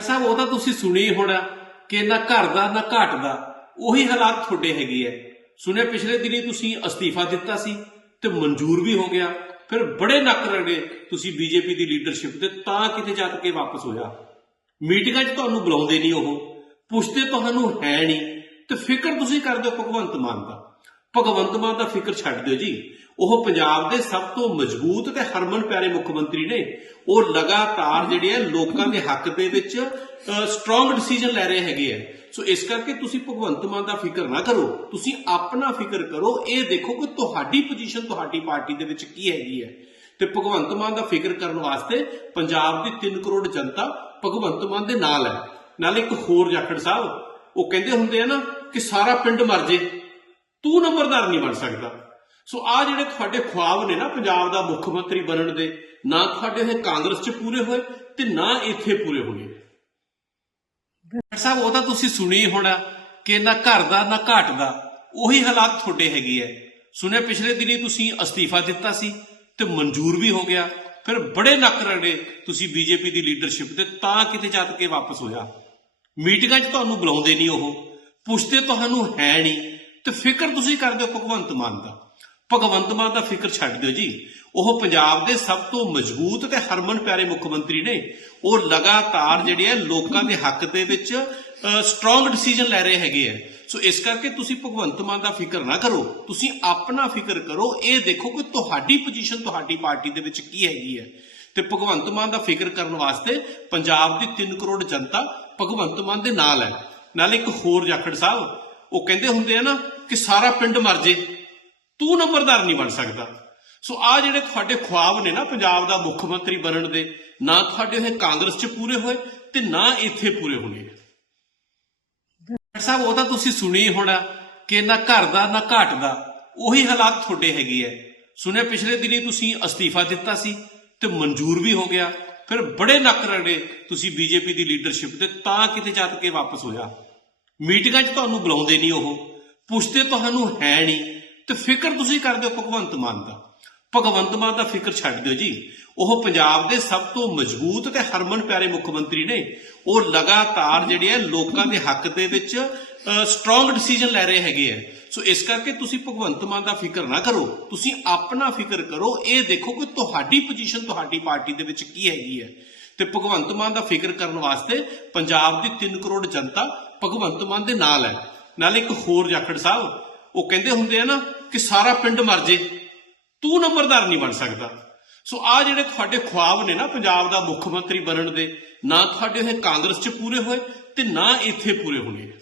ਸਾਹਿਬ, ਉਹ ਤਾਂ ਤੁਸੀਂ ਸੁਣੀ ਹੋਣਾ ਕਿ ਨਾ ਘਰ ਦਾ, ਨਾ ਘਾਟ ਦਾ ਉਹੀ ਹਾਲਾਤ ਤੁਹਾਡੇ ਹੈਗੇ ਐ ਸੁਣਿਆ, ਪਿਛਲੇ ਦਿਨੀ ਤੁਸੀਂ ਅਸਤੀਫਾ ਦਿੱਤਾ ਸੀ ਤੇ ਮਨਜ਼ੂਰ ਵੀ ਹੋ ਗਿਆ। ਫਿਰ ਬੜੇ ਨੱਕ ਰਗੜੇ ਤੁਸੀਂ ਬੀਜੇਪੀ ਦੀ ਲੀਡਰਸ਼ਿਪ ਤੇ ਤਾਂ ਕਿਤੇ ਜਾ ਕੇ ਵਾਪਸ ਹੋਇਆ। ਮੀਟਿੰਗਾਂ 'ਚ ਤੁਹਾਨੂੰ ਬੁਲਾਉਂਦੇ ਨਹੀਂ ਉਹ। ਪੁੱਛਦੇ ਤੁਹਾਨੂੰ ਹੈ ਨਹੀਂ। ਤੇ ਫਿਕਰ ਤੁਸੀਂ ਕਰਦੇ ਹੋ ਭਗਵੰਤ ਮਾਨ ਦਾ। ਭਗਵੰਤ ਮਾਨ ਦਾ ਫਿਕਰ ਛੱਡ ਦਿਓ ਜੀ। ਉਹ ਪੰਜਾਬ ਦੇ ਸਭ ਤੋਂ ਮਜ਼ਬੂਤ ਤੇ ਹਰਮਨ ਪਿਆਰੇ ਮੁੱਖ ਮੰਤਰੀ ਨੇ। ਉਹ ਲਗਾਤਾਰ ਜਿਹੜੇ ਆ ਲੋਕਾਂ ਦੇ ਹੱਕ ਦੇ ਵਿੱਚ ਸਟਰੋਂਗ ਡਿਸੀਜਨ ਲੈ ਰਹੇ ਹੈਗੇ ਆ। ਸੋ ਇਸ ਕਰਕੇ ਤੁਸੀਂ ਭਗਵੰਤ ਮਾਨ ਦਾ ਫਿਕਰ ਨਾ ਕਰੋ। ਤੁਸੀਂ ਆਪਣਾ ਫਿਕਰ ਕਰੋ। ਇਹ ਦੇਖੋ ਕਿ ਤੁਹਾਡੀ ਪੋਜੀਸ਼ਨ ਤੁਹਾਡੀ ਪਾਰਟੀ ਦੇ ਵਿੱਚ ਕੀ ਹੈਗੀ ਹੈ ਤੇ ਭਗਵੰਤ ਮਾਨ ਦਾ ਫਿਕਰ ਕਰਨ ਵਾਸਤੇ ਪੰਜਾਬ ਦੀ 3 ਕਰੋੜ ਜਨਤਾ ਭਗਵੰਤ ਮਾਨ ਦੇ ਨਾਲ ਹੈ। ਨਾਲ ਇੱਕ ਹੋਰ ਜਾਖੜ ਸਾਹਿਬ, ਉਹ ਕਹਿੰਦੇ ਹੁੰਦੇ ਆ ਨਾ ਕਿ ਸਾਰਾ ਪਿੰਡ ਮਰ ਜੇ। ਤੂੰ ਨੰਬਰਦਾਰ ਨਹੀਂ ਬਣ ਸਕਦਾ। ਸੋ ਆ ਜਿਹੜੇ ਤੁਹਾਡੇ ਖੁਆਬ ਨੇ ਨਾ ਪੰਜਾਬ ਦਾ ਮੁੱਖ ਮੰਤਰੀ ਬਣਨ ਦੇ, ਨਾ ਤੁਹਾਡੇ ਇਹ ਕਾਂਗਰਸ 'ਚ ਪੂਰੇ ਹੋਏ ਤੇ ਨਾ ਇੱਥੇ ਪੂਰੇ ਹੋਏ ਡਾਕਟਰ ਸਾਹਿਬ, ਉਹ ਤਾਂ ਤੁਸੀਂ ਸੁਣੀ ਹੋਣਾ ਕਿ ਨਾ ਘਰ ਦਾ, ਨਾ ਘਾਟ ਦਾ ਉਹੀ ਹਾਲਾਤ ਤੁਹਾਡੇ ਹੈਗੇ ਐ। ਸੁਣਿਆ ਪਿਛਲੇ ਦਿਨੀ ਤੁਸੀਂ ਅਸਤੀਫਾ ਦਿੱਤਾ ਸੀ ਤੇ ਮਨਜ਼ੂਰ ਵੀ ਹੋ ਗਿਆ। ਫਿਰ ਬੜੇ ਨੱਕ ਰਗੜੇ ਤੁਸੀਂ ਬੀਜੇਪੀ ਦੀ ਲੀਡਰਸ਼ਿਪ ਤੇ ਤਾਂ ਕਿਤੇ ਜਾ ਕੇ ਵਾਪਸ ਹੋਇਆ। ਮੀਟਿੰਗਾਂ 'ਚ ਤੁਹਾਨੂੰ ਬੁਲਾਉਂਦੇ ਨਹੀਂ ਉਹ। ਪੁੱਛਦੇ ਤੁਹਾਨੂੰ ਹੈ ਨਹੀਂ। ਤੇ ਫਿਕਰ ਤੁਸੀਂ ਕਰਦੇ ਹੋ ਭਗਵੰਤ ਮਾਨ ਦਾ? ਭਗਵੰਤ ਮਾਨ ਦਾ ਫਿਕਰ ਛੱਡ ਦਿਓ ਜੀ। ਉਹ ਪੰਜਾਬ ਦੇ ਸਭ ਤੋਂ ਮਜ਼ਬੂਤ ਤੇ ਹਰਮਨ ਪਿਆਰੇ ਮੁੱਖ ਮੰਤਰੀ ਨੇ। ਉਹ ਲਗਾਤਾਰ ਜਿਹੜੇ ਆ ਲੋਕਾਂ ਦੇ ਹੱਕ ਦੇ ਵਿੱਚ ਸਟਰੋਂਗ ਡਿਸੀਜਨ ਲੈ ਰਹੇ ਹੈਗੇ ਆ। ਸੋ ਇਸ ਕਰਕੇ ਤੁਸੀਂ ਭਗਵੰਤ ਮਾਨ ਦਾ ਫਿਕਰ ਨਾ ਕਰੋ। ਤੁਸੀਂ ਆਪਣਾ ਫਿਕਰ ਕਰੋ। ਇਹ ਦੇਖੋ ਕਿ ਤੁਹਾਡੀ ਪੋਜੀਸ਼ਨ ਤੁਹਾਡੀ ਪਾਰਟੀ ਦੇ ਵਿੱਚ ਕੀ ਹੈਗੀ ਹੈ। ਤੇ ਭਗਵੰਤ ਮਾਨ ਦਾ ਫਿਕਰ ਕਰਨ ਵਾਸਤੇ ਪੰਜਾਬ ਦੀ 3 ਕਰੋੜ ਜਨਤਾ ਭਗਵੰਤ ਮਾਨ ਦੇ ਨਾਲ ਹੈ। ਨਾਲ ਇੱਕ ਹੋਰ ਜਾਖੜ ਸਾਹਿਬ ਉਹ ਕਹਿੰਦੇ ਹੁੰਦੇ ਆ ਨਾ ਕਿ ਸਾਰਾ ਪਿੰਡ ਮਰ ਜੇ, ਤੂੰ ਨੰਬਰਦਾਰ ਨਹੀਂ ਬਣ ਸਕਦਾ। ਸੋ ਆ ਜਿਹੜੇ ਤੁਹਾਡੇ ਖੁਆਬ ਨੇ ਨਾ ਪੰਜਾਬ ਦਾ ਮੁੱਖ ਮੰਤਰੀ ਬਣਨ ਦੇ, ਨਾ ਤੁਹਾਡੇ ਇਹ ਕਾਂਗਰਸ 'ਚ ਪੂਰੇ ਹੋਏ ਤੇ ਨਾ ਇੱਥੇ ਪੂਰੇ ਹੋਣੇ ਸਾਹਿਬ, ਉਹ ਤਾਂ ਤੁਸੀਂ ਸੁਣੀ ਹੋਣਾ ਕਿ ਨਾ ਘਰ ਦਾ, ਨਾ ਘਾਟ ਦਾ, ਉਹੀ ਹਾਲਾਤ ਤੁਹਾਡੇ ਹੈਗੇ ਐ ਸੁਣਿਆ, ਪਿਛਲੇ ਦਿਨੀ ਤੁਸੀਂ ਅਸਤੀਫਾ ਦਿੱਤਾ ਸੀ ਤੇ ਮਨਜ਼ੂਰ ਵੀ ਹੋ ਗਿਆ। ਫਿਰ ਬੜੇ ਨੱਕ ਰਗੜੇ ਤੁਸੀਂ ਬੀਜੇਪੀ ਦੀ ਲੀਡਰਸ਼ਿਪ ਤੇ ਤਾਂ ਕਿਤੇ ਜਾ ਕੇ ਵਾਪਸ ਹੋਇਆ। ਮੀਟਿੰਗਾਂ 'ਚ ਤੁਹਾਨੂੰ ਬੁਲਾਉਂਦੇ ਨਹੀਂ ਉਹ। ਪੁੱਛਦੇ ਤੁਹਾਨੂੰ ਹੈ ਨਹੀਂ। ਤੇ ਫਿਕਰ ਤੁਸੀਂ ਕਰਦੇ ਹੋ, ਭਗਵੰਤ ਮਾਨ ਦਾ। ਭਗਵੰਤ ਮਾਨ ਦਾ ਫਿਕਰ ਛੱਡ ਦਿਓ ਜੀ। ਉਹ ਪੰਜਾਬ ਦੇ ਸਭ ਤੋਂ ਮਜ਼ਬੂਤ ਤੇ ਹਰਮਨ ਪਿਆਰੇ ਮੁੱਖ ਮੰਤਰੀ ਨੇ। ਉਹ ਲਗਾਤਾਰ ਜਿਹੜੇ ਆ ਲੋਕਾਂ ਦੇ ਹੱਕ ਦੇ ਵਿੱਚ ਸਟਰੋਂਗ ਡਿਸੀਜਨ ਲੈ ਰਹੇ ਹੈਗੇ ਆ। ਸੋ ਇਸ ਕਰਕੇ ਤੁਸੀਂ ਭਗਵੰਤ ਮਾਨ ਦਾ ਫਿਕਰ ਨਾ ਕਰੋ। ਤੁਸੀਂ ਆਪਣਾ ਫਿਕਰ ਕਰੋ। ਇਹ ਦੇਖੋ ਕਿ ਤੁਹਾਡੀ ਪੋਜੀਸ਼ਨ ਤੁਹਾਡੀ ਪਾਰਟੀ ਦੇ ਵਿੱਚ ਕੀ ਹੈਗੀ ਹੈ ਤੇ ਭਗਵੰਤ ਮਾਨ ਦਾ ਫਿਕਰ ਕਰਨ ਵਾਸਤੇ ਪੰਜਾਬ ਦੀ 3 ਕਰੋੜ ਜਨਤਾ ਭਗਵੰਤ ਮਾਨ ਦੇ ਨਾਲ ਹੈ। ਨਾਲ ਇੱਕ ਹੋਰ ਜਾਖੜ ਸਾਹਿਬ, ਉਹ ਕਹਿੰਦੇ ਹੁੰਦੇ ਆ ਨਾ ਕਿ ਸਾਰਾ ਪਿੰਡ ਮਰ ਜੇ, ਤੂੰ ਨੰਬਰਦਾਰ ਨਹੀਂ ਬਣ ਸਕਦਾ। ਸੋ ਆ ਜਿਹੜੇ ਤੁਹਾਡੇ ਖੁਆਬ ਨੇ ਨਾ ਪੰਜਾਬ ਦਾ ਮੁੱਖ ਮੰਤਰੀ ਬਣਨ ਦੇ, ਨਾ ਤੁਹਾਡੇ ਇਹ ਕਾਂਗਰਸ 'ਚ ਪੂਰੇ ਹੋਏ ਤੇ ਨਾ ਇੱਥੇ ਪੂਰੇ ਹੋਣੇ।